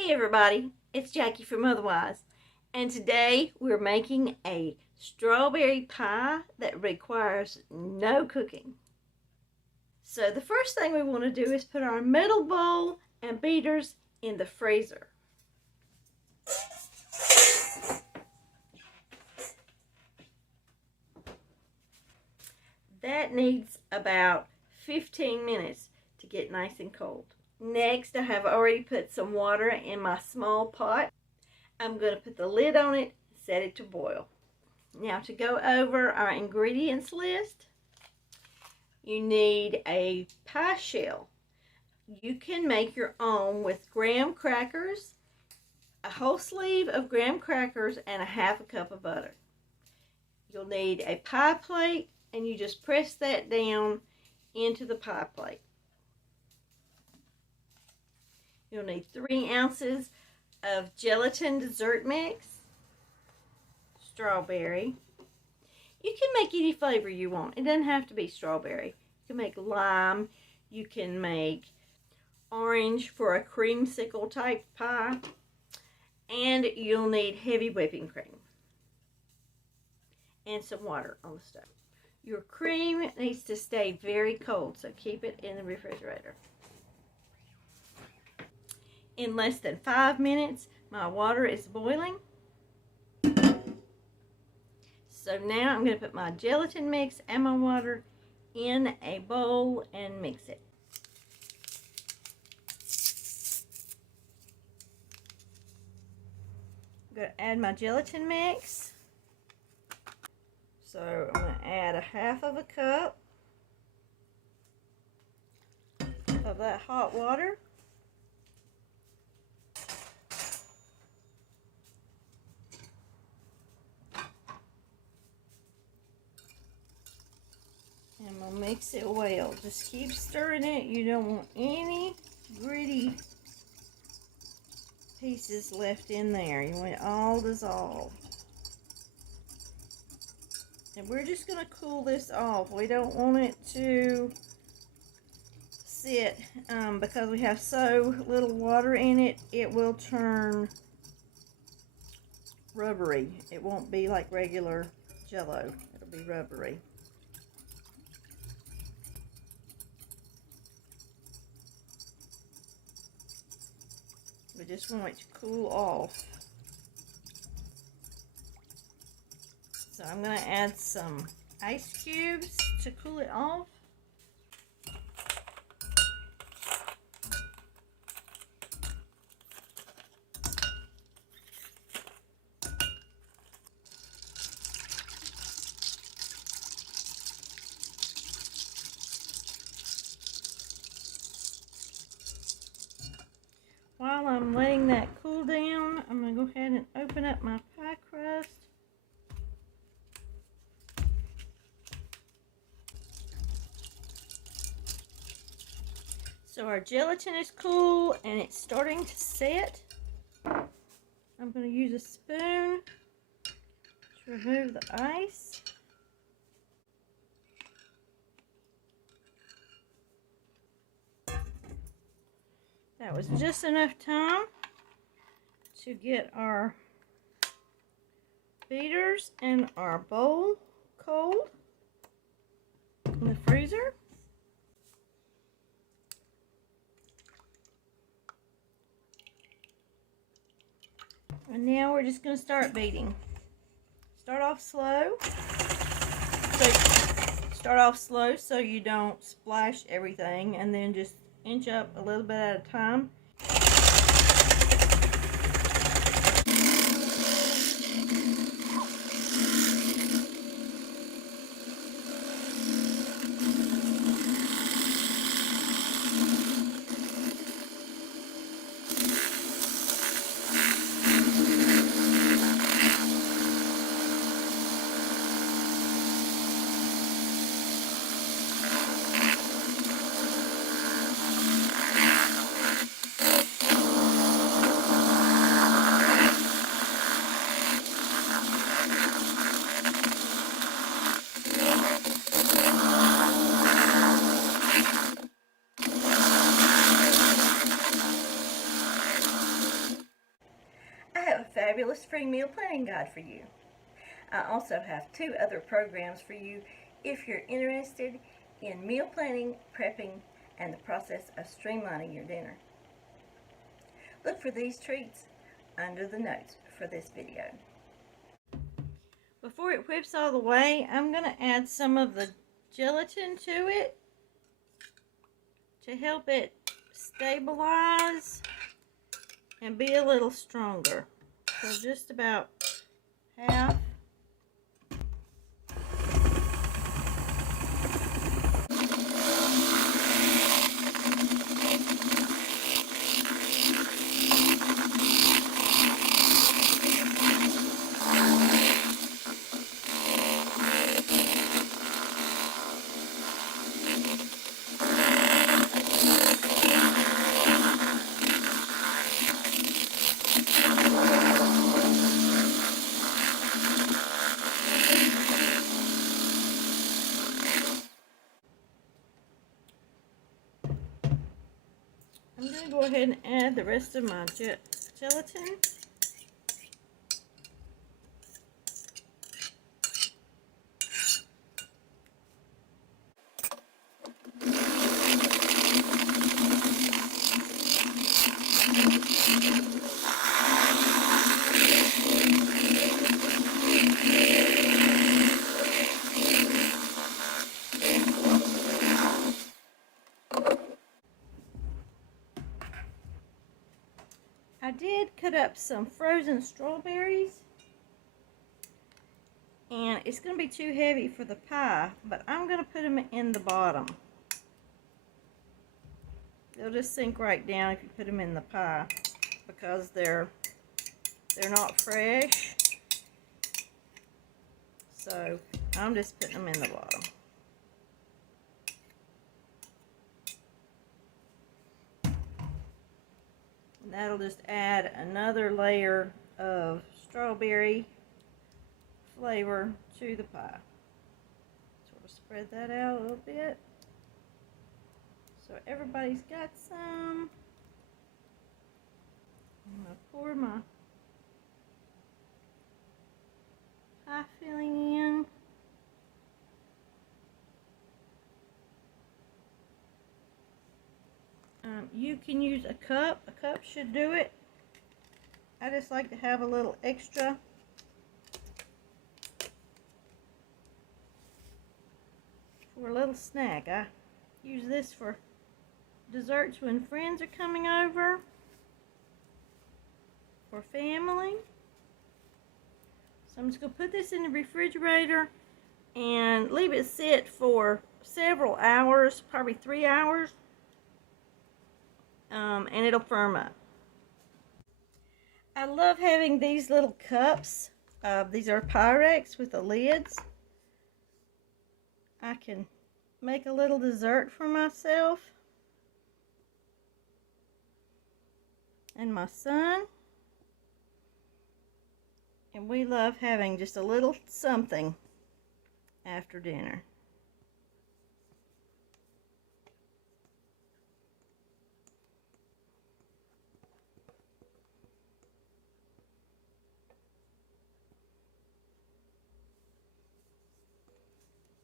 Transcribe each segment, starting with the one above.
Hey everybody, it's Jackie from Motherwize, and today we're making a strawberry pie that requires no cooking. So the first thing we want to do is put our metal bowl and beaters in the freezer. That needs about 15 minutes to get nice and cold. Next, I have already put some water in my small pot. I'm going to put the lid on it and set it to boil. Now to go over our ingredients list, you need a pie shell. You can make your own with graham crackers, a whole sleeve of graham crackers, and a half a cup of butter. You'll need a pie plate, and you just press that down into the pie plate. You'll need 3 ounces of gelatin dessert mix, strawberry. You can make any flavor you want. It doesn't have to be strawberry. You can make lime. You can make orange for a creamsicle type pie. And you'll need heavy whipping cream. And some water on the stove. Your cream needs to stay very cold, so keep it in the refrigerator. In less than 5 minutes, my water is boiling. So now I'm going to put my gelatin mix and my water in a bowl and mix it. I'm going to add my gelatin mix. So I'm going to add a half of a cup of that hot water. And we'll mix it well. Just keep stirring it. You don't want any gritty pieces left in there. You want it all dissolved. And we're just going to cool this off. We don't want it to sit because we have so little water in it. It will turn rubbery. It won't be like regular Jell-O. It'll be rubbery. We just want it to cool off. So I'm going to add some ice cubes to cool it off. While I'm letting that cool down, I'm going to go ahead and open up my pie crust. So our gelatin is cool and it's starting to set. I'm going to use a spoon to remove the ice. That was just enough time to get our beaters and our bowl cold in the freezer. And now we're just going to start beating. Start off slow so you don't splash everything, and then just inch up a little bit at a time. fabulous free meal planning guide for you. I also have 2 other programs for you if you're interested in meal planning, prepping, and the process of streamlining your dinner. Look for these treats under the notes for this video. Before it whips all the way, I'm going to add some of the gelatin to it to help it stabilize and be a little stronger. So just about half. I'm going to go ahead and add the rest of my gelatin. I did cut up some frozen strawberries, and it's going to be too heavy for the pie, but I'm going to put them in the bottom. They'll just sink right down if you put them in the pie because they're not fresh. So I'm just putting them in the bottom. That'll just add another layer of strawberry flavor to the pie. Sort of spread that out a little bit so everybody's got some. I'm going to pour my pie filling in. You can use a cup. A cup should do it. I just like to have a little extra. For a little snack. I use this for desserts when friends are coming over. For family. So I'm just going to put this in the refrigerator and leave it sit for several hours, probably 3 hours. And it'll firm up. I love having these little cups. These are Pyrex with the lids. I can make a little dessert for myself and my son. And we love having just a little something after dinner.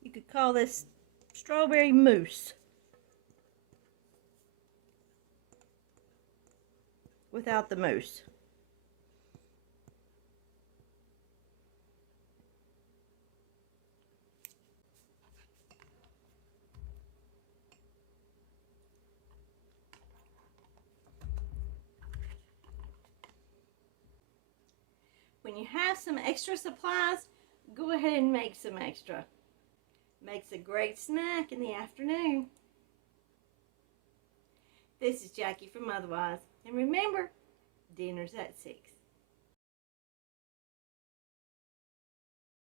You could call this strawberry mousse without the mousse. When you have some extra supplies, go ahead and make some extra. Makes a great snack in the afternoon. This is Jackie from Motherwize. And remember, dinner's at 6.